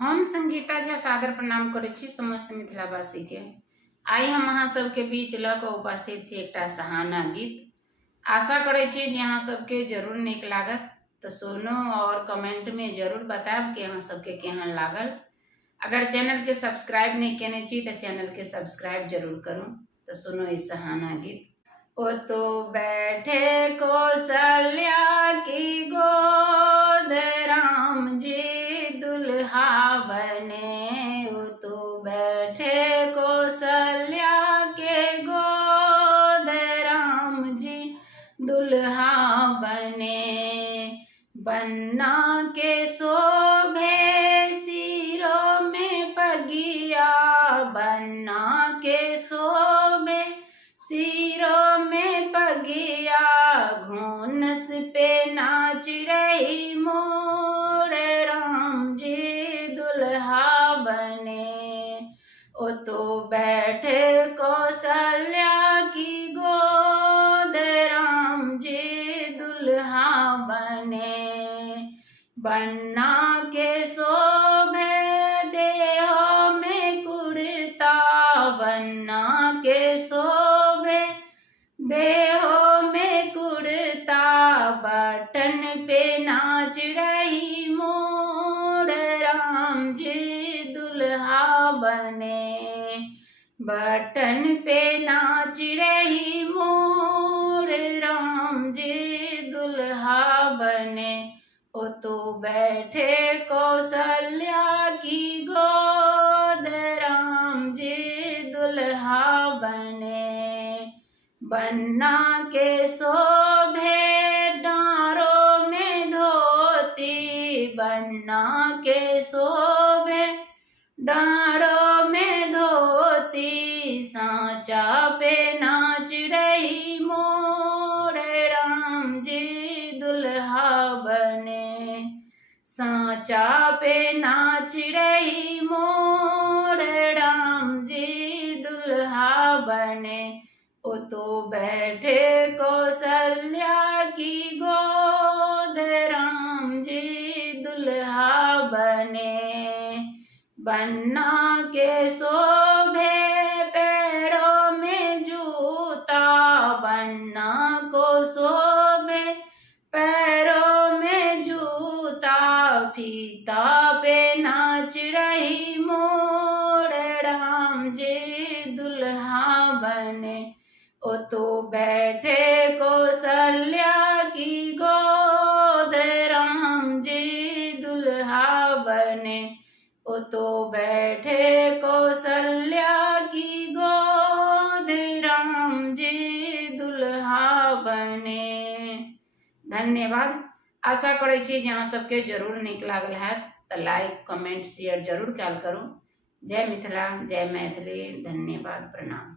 हम संगीता झा सादर प्रणाम करै छी समस्त मिथिलावासी के। आइ हम अहाँ सबके बीच ल क उपस्थित छी एकटा सहाना गीत। आशा करै छी जे अहाँ सबके जरूर नीक लागत, तो सुनो और कमेंट में जरूर बताएब कि अहाँ सबके केहन लागल। अगर चैनल के सब्सक्राइब नहीं केने छी तो चैनल के सब्सक्राइब जरूर करूँ। तो सुनो ई सहाना गीत। ओ तो बैठे कौशल्या की गोद राम जी दुल्हा बने। ओ तो बैठे कौशल्या के गोद राम जी दुल्हा बने। बन्ना के शोभे सिरों में पगिया, बन्ना के शोभे सिरों में पगिया। घोनस पे नाच रही मोर राम जी दुल्हा बने। ओ तो बैठे कौशल्या की गोद राम जी दुल्हा बने। बन्ना के शोभे देहो में कुर्ता, बन्ना के शोभे देहो में कुर्ता। बटन पे नाच रही मोर राम जी दुल्हा बने। बटन पे नाच रही मोर राम जी दुल्हा बने। ओ तो बैठे कौशल्या की गोद राम जी दुल्हा बने। बन्ना के शोभे डारों में धोती, बन्ना के शोभे डारों में धोती। सांचा पे नाच रही मोर राम जी दुल्हा बने। सांचा पे नाच रही मोर राम जी दुल्हा बने। ओ तो बैठे कौशल्या की गोद राम जी दुल्हा बने। बन्ना के शोभे पैरों में जूता, बन्ना को शोभे पैरों में जूता। फीता पे नाच रही मोर राम जी दुल्हा बने। ओ तो बैठे कौशल्या की गोद राम जी दुल्हा बने। ओ तो बैठे कौशल्या की गोद राम जी दुल्हा बने। धन्यवाद। आशा करै छी जे अहाँ सबके जरूर नीक लागल हैत, तो लाइक कमेंट शेयर जरूर कयल करू। जय मिथिला, जय मैथिली। धन्यवाद, प्रणाम।